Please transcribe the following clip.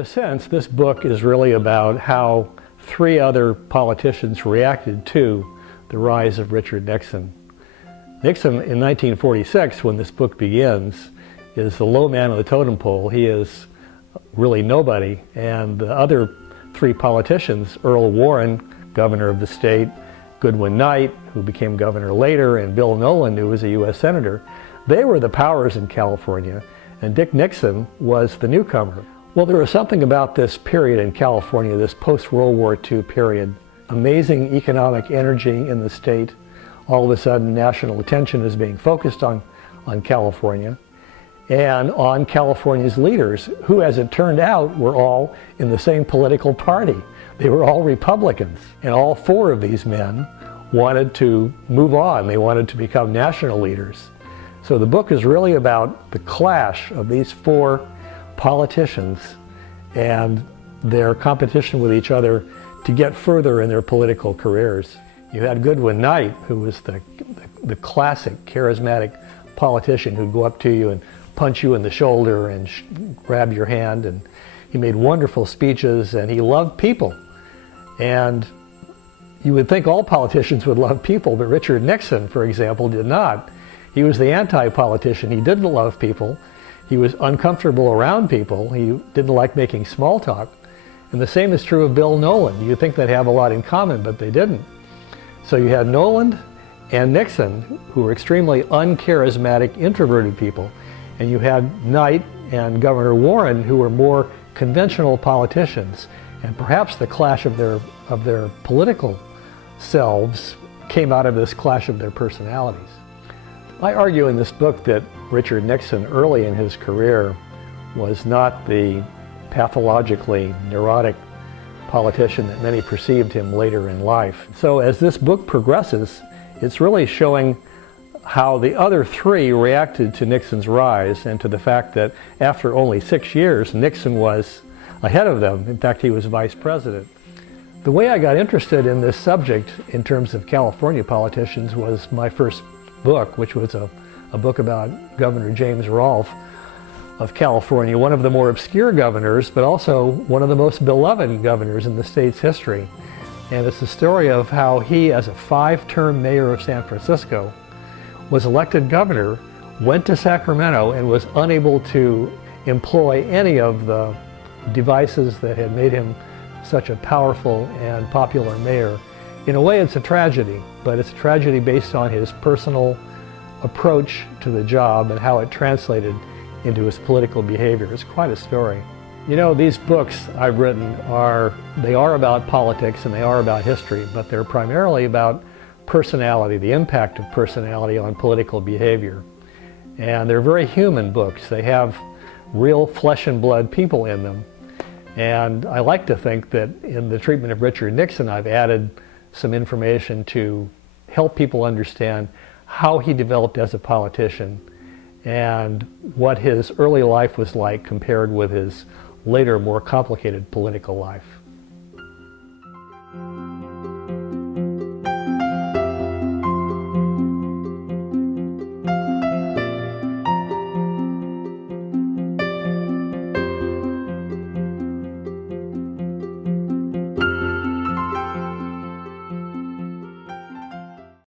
a sense, this book is really about how three other politicians reacted to the rise of Richard Nixon. Nixon, in 1946, when this book begins, is the low man on the totem pole. He is really nobody. And the other three politicians, Earl Warren, governor of the state, Goodwin Knight, who became governor later, and Bill Nolan, who was a U.S. senator, they were the powers in California, and Dick Nixon was the newcomer. Well, there was something about this period in California, this post-World War II period. Amazing economic energy in the state. All of a sudden, national attention is being focused on California and on California's leaders, who, as it turned out, were all in the same political party. They were all Republicans, and all four of these men wanted to move on. They wanted to become national leaders. So the book is really about the clash of these four politicians and their competition with each other to get further in their political careers. You had Goodwin Knight, who was the classic charismatic politician who'd go up to you and punch you in the shoulder and grab your hand, and he made wonderful speeches, and he loved people. And you would think all politicians would love people, but Richard Nixon, for example, did not. He was the anti-politician. He didn't love people. He was uncomfortable around people. He didn't like making small talk. And the same is true of Bill Nolan. You'd think they'd have a lot in common, but they didn't. So you had Nolan and Nixon, who were extremely uncharismatic, introverted people. And you had Knight and Governor Warren, who were more conventional politicians. And perhaps the clash of their political selves came out of this clash of their personalities. I argue in this book that Richard Nixon, early in his career, was not the pathologically neurotic politician that many perceived him later in life. So as this book progresses, it's really showing how the other three reacted to Nixon's rise and to the fact that after only 6 years, Nixon was ahead of them. In fact, he was vice president. The way I got interested in this subject in terms of California politicians was my first book, which was a book about Governor James Worthen of California, one of the more obscure governors, but also one of the most beloved governors in the state's history. And it's the story of how he, as a 5-term mayor of San Francisco, was elected governor, went to Sacramento, and was unable to employ any of the devices that had made him such a powerful and popular mayor. In a way, it's a tragedy, but it's a tragedy based on his personal approach to the job and how it translated into his political behavior. It's quite a story. You know, these books I've written are about politics and they are about history, but they're primarily about personality, the impact of personality on political behavior. And they're very human books. They have real flesh and blood people in them. And I like to think that in the treatment of Richard Nixon, I've added some information to help people understand how he developed as a politician and what his early life was like compared with his later, more complicated political life.